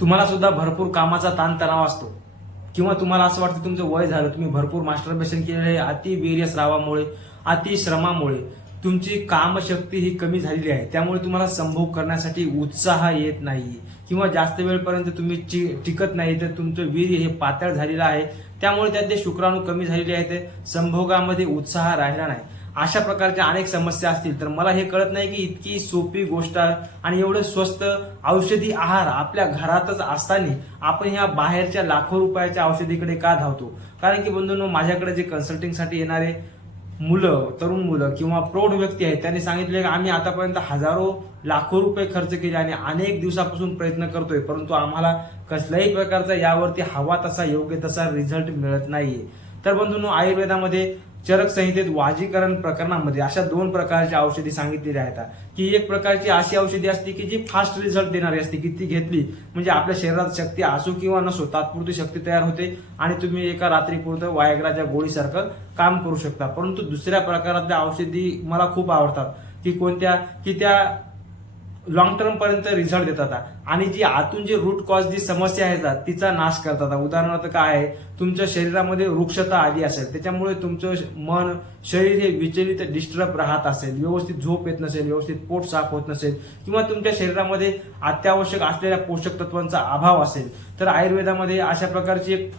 तुम्हाला सुद्धा भरपूर कामाचा ताणतणाव असतो किंवा तुम्हाला असं वाटतं तुमचं वय झालं, तुम्ही भरपूर मास्टरबेशन केलेलं आहे, अति वीर्य स्रावामुळे, अति श्रमामुळे तुमची कामशक्ती ही कमी झालेली आहे, त्यामुळे तुम्हाला संभोग करण्यासाठी उत्साह येत नाही किंवा जास्त वेळपर्यंत तुम्ही टिकत नाही, तर तुमचं वीर्य हे पातळ झालेलं आहे, त्यामुळे त्यातले शुक्राणू कमी झालेले आहेत, संभोगामध्ये उत्साह राहिला नाही. अशा प्रकारच्या अनेक समस्या असतील तर मला हे कळत नाही की इतकी सोपी गोष्ट आणि एवढं स्वस्त औषधी आहार आपल्या घरातच असताना आपण ह्या बाहेरच्या लाखो रुपयाच्या औषधीकडे का धावतो. कारण की बंधूंनो, माझ्याकडे जे कन्सल्टिंगसाठी येणारे तरुण मुलं किंवा प्रौढ व्यक्ती आहेत त्यांनी सांगितले की आम्ही आतापर्यंत हजारो लाखो रुपये खर्च केले आणि अनेक दिवसापासून प्रयत्न करतोय, परंतु आम्हाला कसल्याही प्रकारचा यावरती हवा तसा योग्य तसा रिझल्ट मिळत नाहीये. तर बंधूंनो, आयुर्वेदामध्ये चरक संहितेत वाजीकरण प्रकरणामध्ये अशा 2 प्रकारच्या औषधी सांगितलेल्या आहेत की एक प्रकारची अशी औषधी असते की जी फास्ट रिझल्ट देणारी असते, की ती घेतली म्हणजे आपल्या शरीरात शक्ती असो किंवा नसो तात्पुरती शक्ती तयार होते आणि तुम्ही एका रात्रीपुरतं वायग्राच्या गोळीसारखं काम करू शकता. परंतु दुसऱ्या प्रकारातल्या औषधी मला खूप आवडतात की कोणत्या, की त्या लॉंग टर्म पर्यंत रिझल्ट देतात आणि जी आतून जी रूट कॉज जी समस्या आहे तिचा नाश करतात. उदाहरणार्थ काय आहे, तुमच्या शरीरामध्ये वृक्षता आली असेल, त्याच्यामुळे तुमचं मन शरीर हे विचलित डिस्टर्ब राहत असेल, व्यवस्थित झोप येत नसेल, व्यवस्थित पोट साफ होत नसेल किंवा तुमच्या शरीरामध्ये अत्यावश्यक असलेल्या पोषक तत्वांचा अभाव असेल, तर आयुर्वेदामध्ये अशा प्रकारची एक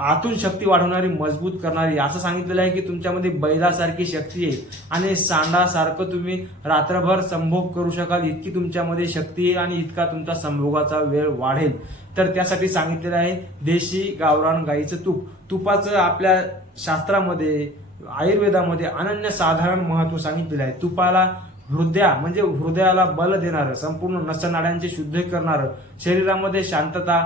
आतून शक्ती वाढवणारी, मजबूत करणारी असं सांगितलेलं आहे की तुमच्यामध्ये बैलासारखी शक्ती आहे आणि सांडासारखं तुम्ही रात्रभर संभोग करू शकाल, इतकी तुमच्यामध्ये शक्ती आहे आणि इतका तुमचा संभोगाचा वेळ वाढेल. तर त्यासाठी सांगितलेलं आहे देशी गावरान गाईचं तूप. तुपाचं आपल्या शास्त्रामध्ये, आयुर्वेदामध्ये अनन्यसाधारण महत्व सांगितलेलं आहे. तुपाला म्हणजे हृदयाला बल देणारं, संपूर्ण नसनाड्यांचे शुद्ध करणारं, शरीरामध्ये शांतता,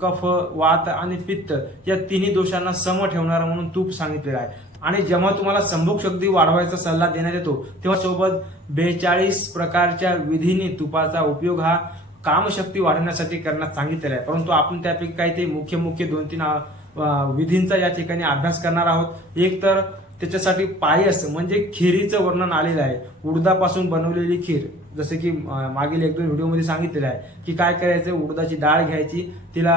कफ, वात आणि पित्त या तिन्ही दोषांना सम ठेवणारं म्हणून तूप सांगितलेलं आहे. आणि जेव्हा तुम्हाला संभोग शक्ती वाढवायचा सल्ला देण्यात येतो तेव्हा सोबत 42 प्रकारच्या विधीने तुपाचा उपयोग हा कामशक्ती वाढवण्यासाठी करण्यात सांगितलेला आहे. परंतु आपण त्यापैकी काही ते मुख्य 2-3 विधींचा या ठिकाणी अभ्यास करणार आहोत. एक तर त्याच्यासाठी पायस म्हणजे खिरीचं वर्णन आलेलं आहे. उडदापासून बनवलेली खीर, जसे की मागील 1-2 व्हिडिओमध्ये सांगितलेलं आहे की काय करायचं, उडदाची डाळ घ्यायची, तिला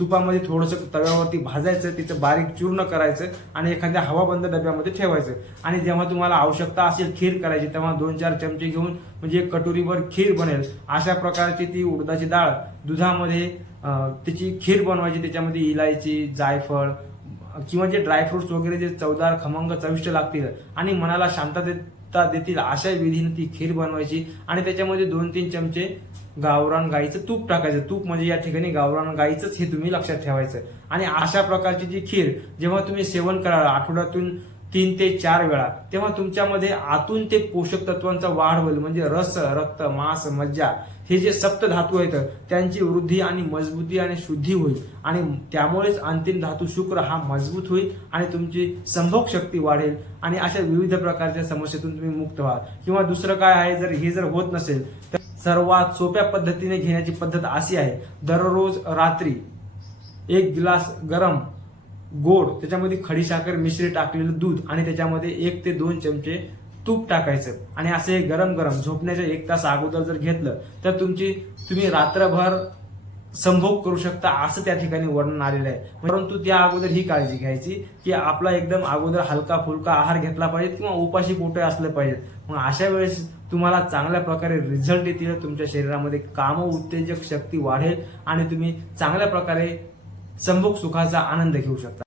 तुपामध्ये थोडंसं तव्यावरती भाजायचं, तिचं बारीक चूर्ण करायचं आणि एखाद्या हवाबंद डब्यामध्ये ठेवायचं आणि जेव्हा तुम्हाला आवश्यकता असेल खीर करायची तेव्हा 2-4 चमचे घेऊन म्हणजे एक कटोरीभर खीर बनेल अशा प्रकारची ती उडदाची डाळ दुधामध्ये त्याची खीर बनवायची. त्याच्यामध्ये इलायची, जायफळ किंवा जे ड्रायफ्रुट्स वगैरे जे चवदार, खमंग, चविष्ट लागतील आणि मनाला शांतता देतील अशा विधीने ती खीर बनवायची आणि त्याच्यामध्ये 2-3 चमचे गावरान गाईचं तूप टाकायचं. तूप म्हणजे या ठिकाणी गावरान गाईचंच हे तुम्ही लक्षात ठेवायचं. आणि अशा प्रकारची जी खीर जेव्हा तुम्ही सेवन कराल आठवड्यातून 3 ते 4 वेळा, तेव्हा तुमच्यामध्ये आतून ते पोषक तत्वांचा वाढ होईल. म्हणजे रस, रक्त, मांस, मज्जा हे जे सप्त धातू आहेत त्यांची वृद्धी आणि मजबूती आणि शुद्धी होईल आणि त्यामुळेच अंतिम धातू शुक्र हा मजबूत होईल आणि तुमची संभोग शक्ती वाढेल आणि अशा विविध प्रकारच्या समस्येतून तुम्ही मुक्त व्हाल. किंवा दुसरं काय आहे, जर हे जर होत नसेल तर सर्वात सोप्या पद्धतीने घेण्याची पद्धत अशी आहे, दररोज रात्री 1 ग्लास गरम गोड, त्याच्यामध्ये खडीसाखर मिश्री टाकलेलं दूध आणि त्याच्यामध्ये 1 ते 2 चमचे तूप टाकायचं आणि असे गरम गरम झोपण्याच्या 1 तास अगोदर जर घेतलं तर तुम्ही रात्रभर संभोग करू शकता असं त्या ठिकाणी वर्णन आलेलं आहे. परंतु त्या अगोदर ही काळजी घ्यायची की आपला एकदम अगोदर हलका फुलका आहार घेतला पाहिजे किंवा उपाशी पोटे असलं पाहिजे. मग अशा वेळेस तुम्हाला चांगल्या प्रकारे रिझल्ट येतील, तुमच्या शरीरामध्ये काम उत्तेजक शक्ती वाढेल आणि तुम्ही चांगल्या प्रकारे संभोग सुखाचा आनंद घेऊ शकता.